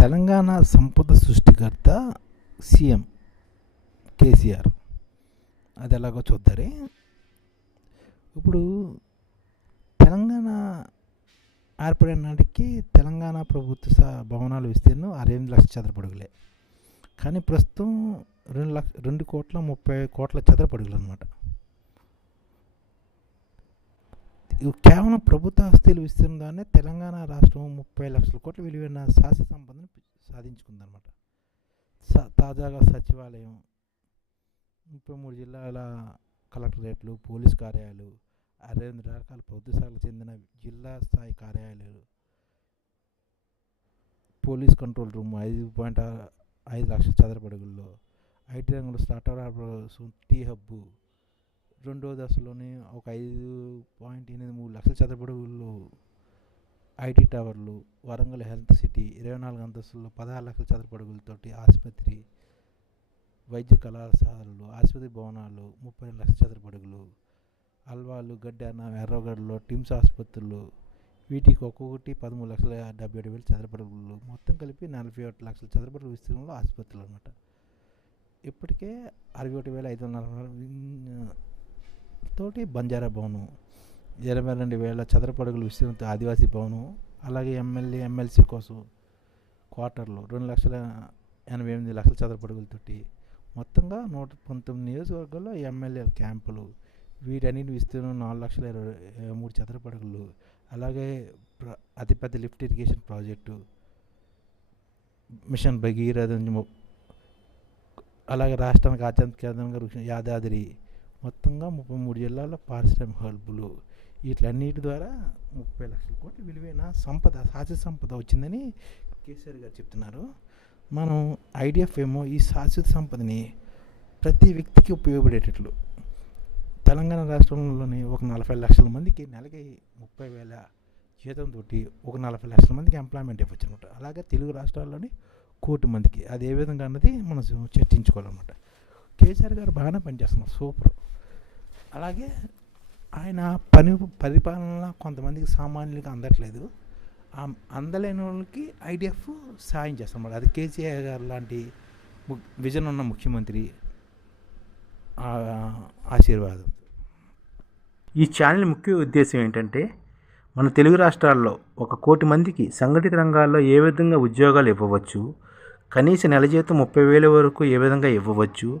తెలంగాణ సంపద సృష్టికర్త సీఎం కేసీఆర్. అది ఎలాగో చూద్దారే. ఇప్పుడు తెలంగాణ ఏర్పడిన నాటికి తెలంగాణ ప్రభుత్వ స- భవనాల విస్తీర్ణం అరవై ఎనిమిది లక్షల చదరపడుగులే. కానీ ప్రస్తుతం రెండు లక్ష రెండు కోట్ల ముప్పై కోట్ల చదరపడుగులు అనమాట కేవలం ప్రభుత్వ ఆస్తులు విస్తీర్ణంలోనే తెలంగాణ రాష్ట్రం ముప్పై లక్షల కోట్ల విలువైన శాస్త్ర సంపదను సాధించుకుందనమాట స తాజాగా సచివాలయం ముప్పై మూడు జిల్లాల కలెక్టరేట్లు పోలీస్ కార్యాలయాలు అరవై ఎనిమిది రకాల ప్రభుత్వ శాఖలకు చెందిన జిల్లా స్థాయి కార్యాలయాలు పోలీస్ కంట్రోల్ రూమ్ ఐదు పాయింట్ ఐదు లక్షల చదరపడుగుల్లో ఐటీ రంగంలో స్టార్ట్అప్ టీ హబ్బు రెండో దశలోనే ఒక ఐదు పాయింట్ ఎనిమిది మూడు లక్షల చదరపడుగులు ఐటీ టవర్లు వరంగల్ హెల్త్ సిటీ ఇరవై నాలుగు అంతస్తుల్లో పదహారు లక్షల చదరపడుగులతోటి ఆసుపత్రి వైద్య కళాశాలలు ఆసుపత్రి భవనాలు ముప్పై రెండు లక్షల చదరపడుగులు అల్వాలు గడ్డాన ఎర్రగడ్డలో టిమ్స్ ఆసుపత్రులు వీటికి ఒక్కొక్కటి పదమూడు లక్షల డెబ్బై ఏడు వేల చదరపడుగులు మొత్తం కలిపి నలభై ఒకటి లక్షల చదరపడుగు విస్తీర్ణంలో ఆసుపత్రులు అనమాట ఇప్పటికే అరవై ఒకటి వేల ఐదు వందల నలభై తోటి బంజారా భవనం ఇరవై రెండు వేల చదరపడుగులు విస్తీర్ణంతో ఆదివాసీ భవనం అలాగే ఎమ్మెల్యే ఎమ్మెల్సీ కోసం క్వార్టర్లు రెండు లక్షల ఎనభై ఎనిమిది లక్షల చదరపడుగులతోటి మొత్తంగా నూట పంతొమ్మిది నియోజకవర్గాల్లో ఎమ్మెల్యే క్యాంపులు. వీటన్నిటి విస్తీర్ణం నాలుగు లక్షల ఇరవై మూడు చదరపడుగులు. అలాగే ప్ర అతిపెద్ద lift irrigation project mission Bhagiratha అలాగే రాష్ట్రానికి ఆధ్యాత్మిక కేంద్రంగా యాదాద్రి మొత్తంగా ముప్పై మూడు జిల్లాల్లో పారిశ్రామిక హల్బులు వీటన్నిటి ద్వారా ముప్పై లక్షల కోట్ల విలువైన సంపద సహజ సంపద వచ్చిందని కేసీఆర్ గారు చెప్తున్నారు. మనం ఐడిఎఫ్ ఏమో ఈ శాశ్వత సంపదని ప్రతి వ్యక్తికి ఉపయోగపడేటట్లు. తెలంగాణ రాష్ట్రంలోని ఒక నలభై లక్షల మందికి నెలకి ముప్పై వేల జీతంతో ఒక నలభై లక్షల మందికి ఎంప్లాయ్మెంట్ ఇవ్వచ్చు అనమాట అలాగే తెలుగు రాష్ట్రాల్లోని కోటి మందికి. అది ఏ విధంగా అన్నది మనం చర్చించుకోవాలన్నమాట. కేసీఆర్ గారు బాగానే పనిచేస్తున్నారు. సూపర్. అలాగే ఆయన పని పరిపాలన కొంతమందికి సామాన్యులకి అందట్లేదు. అందలేని వాళ్ళకి ఐడిఎఫ్ సాయం చేస్తామన్నమాట అది కేసీఆర్ గారు లాంటి ము- విజన్ ఉన్న ముఖ్యమంత్రి ఆశీర్వాదం. ఈ ఛానల్ ముఖ్య ఉద్దేశం ఏంటంటే మన తెలుగు రాష్ట్రాల్లో ఒక కోటి మందికి సంఘటిత రంగాల్లో ఏ విధంగా ఉద్యోగాలు ఇవ్వవచ్చు కనీస నెల జీతం ముప్పై వేల వరకు ఏ విధంగా ఇవ్వవచ్చు